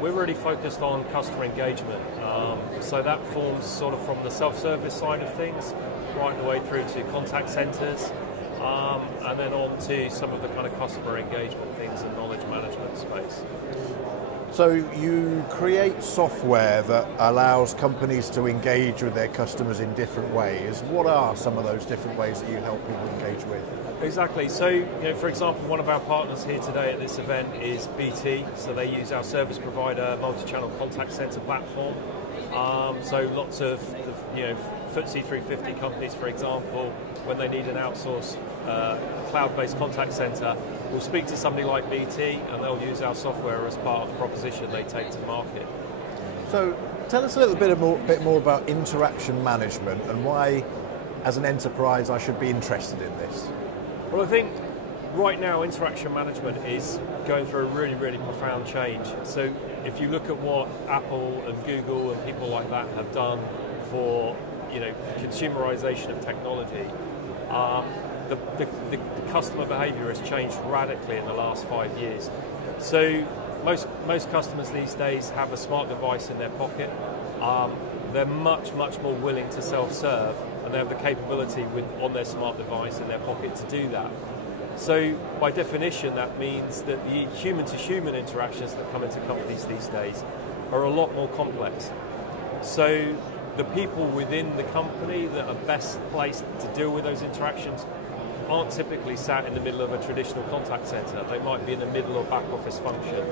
We're really focused on customer engagement. So that forms sort of from the self-service side of things, right the way through to contact centres, and then on to some of the kind of customer engagement things and knowledge management space. So you create software that allows companies to engage with their customers in different ways. What are some of those different ways that you help people engage with? Exactly. So, for example, one of our partners here today at this event is BT. So they use our service provider multi-channel contact center platform. So lots of, FTSE 350 companies, for example, when they need an outsourced cloud-based contact center, will speak to somebody like BT and they'll use our software as part of the proposition they take to market. So tell us a little bit more about interaction management and why, as an enterprise, I should be interested in this. Well, I think right now interaction management is going through a really, really profound change. So if you look at what Apple and Google and people like that have done for consumerization of technology, the customer behavior has changed radically in the last 5 years. So most customers these days have a smart device in their pocket. They're much more willing to self-serve, and they have the capability on their smart device in their pocket to do that. So by definition, that means that the human-to-human interactions that come into companies these days are a lot more complex. So the people within the company that are best placed to deal with those interactions aren't typically sat in the middle of a traditional contact center. They might be in the middle or back office function.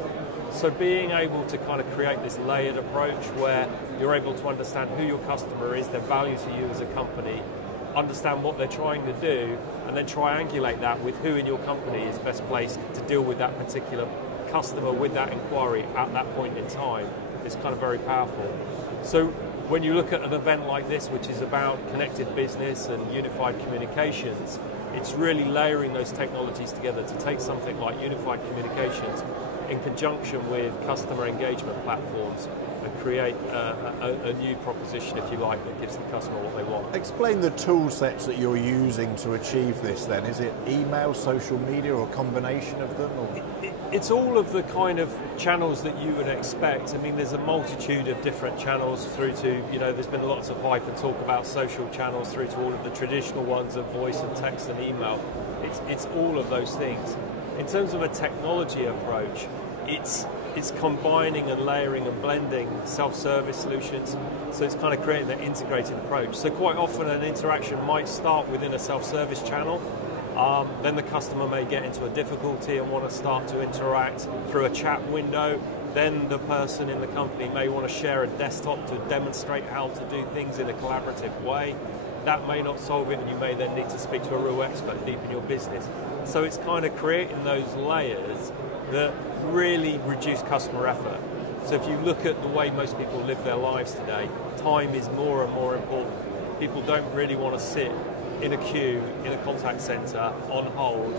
So being able to kind of create this layered approach where you're able to understand who your customer is, their value to you as a company, understand what they're trying to do, and then triangulate that with who in your company is best placed to deal with that particular customer with that inquiry at that point in time is kind of very powerful. So when you look at an event like this, which is about connected business and unified communications, it's really layering those technologies together to take something like unified communications in conjunction with customer engagement platforms and create a new proposition, if you like, that gives the customer what they want. Explain the tool sets that you're using to achieve this then. Is it email, social media, or a combination of them? Or? It's all of the kind of channels that you would expect. I mean, there's a multitude of different channels through to, there's been lots of hype and talk about social channels through to all of the traditional ones of voice and text and email. It's all of those things. In terms of a technology approach, it's combining and layering and blending self-service solutions. So it's kind of creating that integrated approach. So quite often an interaction might start within a self-service channel. Then the customer may get into a difficulty and want to start to interact through a chat window. Then the person in the company may want to share a desktop to demonstrate how to do things in a collaborative way. That may not solve it, and you may then need to speak to a real expert deep in your business. So it's kind of creating those layers that really reduce customer effort. So if you look at the way most people live their lives today, time is more and more important. People don't really want to sit in a queue in a contact center on hold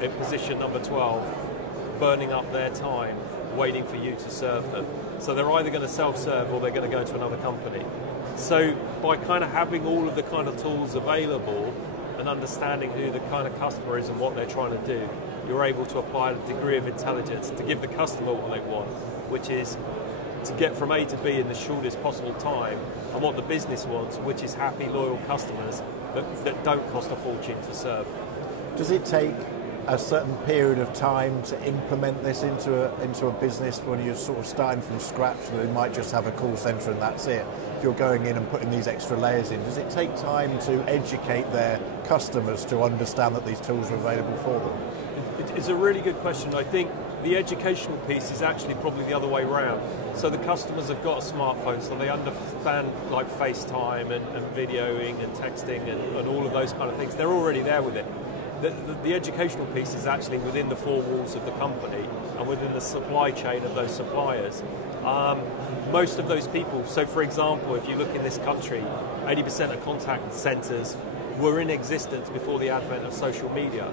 in position number 12, burning up their time waiting for you to serve them. So they're either going to self-serve or they're going to go to another company. So by kind of having all of the kind of tools available and understanding who the kind of customer is and what they're trying to do, you're able to apply a degree of intelligence to give the customer what they want, which is to get from A to B in the shortest possible time, and what the business wants, which is happy, loyal customers that don't cost a fortune to serve. Does it take a certain period of time to implement this into a business when you're sort of starting from scratch? They might just have a call centre and that's it. If you're going in and putting these extra layers in, does it take time to educate their customers to understand that these tools are available for them? It's a really good question. I think the educational piece is actually probably the other way around. So the customers have got a smartphone, so they understand like FaceTime and videoing and texting and all of those kind of things. They're already there with it. The educational piece is actually within the four walls of the company and within the supply chain of those suppliers. Most of those people, so for example, if you look in this country, 80% of contact centres were in existence before the advent of social media.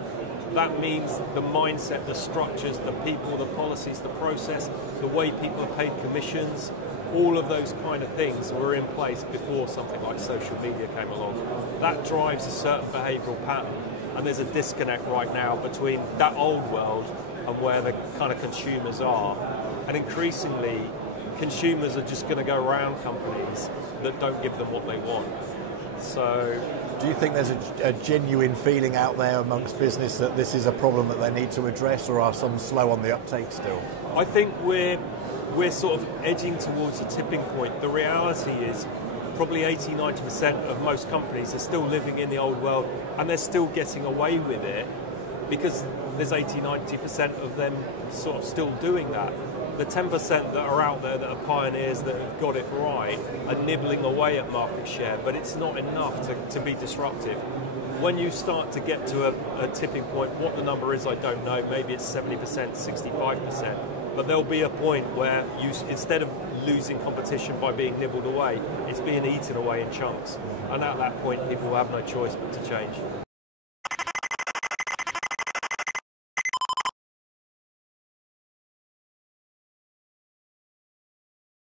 That means the mindset, the structures, the people, the policies, the process, the way people are paid commissions, all of those kind of things were in place before something like social media came along. That drives a certain behavioural pattern, and there's a disconnect right now between that old world and where the kind of consumers are. And increasingly, consumers are just going to go around companies that don't give them what they want. So, do you think there's a genuine feeling out there amongst business that this is a problem that they need to address, or are some slow on the uptake still? I think we're sort of edging towards a tipping point. The reality is probably 80-90% of most companies are still living in the old world, and they're still getting away with it because there's 80-90% of them sort of still doing that. The 10% that are out there that are pioneers that have got it right are nibbling away at market share, but it's not enough to be disruptive. When you start to get to a tipping point, what the number is I don't know, maybe it's 70%, 65%, but there'll be a point where you, instead of losing competition by being nibbled away, it's being eaten away in chunks. And at that point, people will have no choice but to change.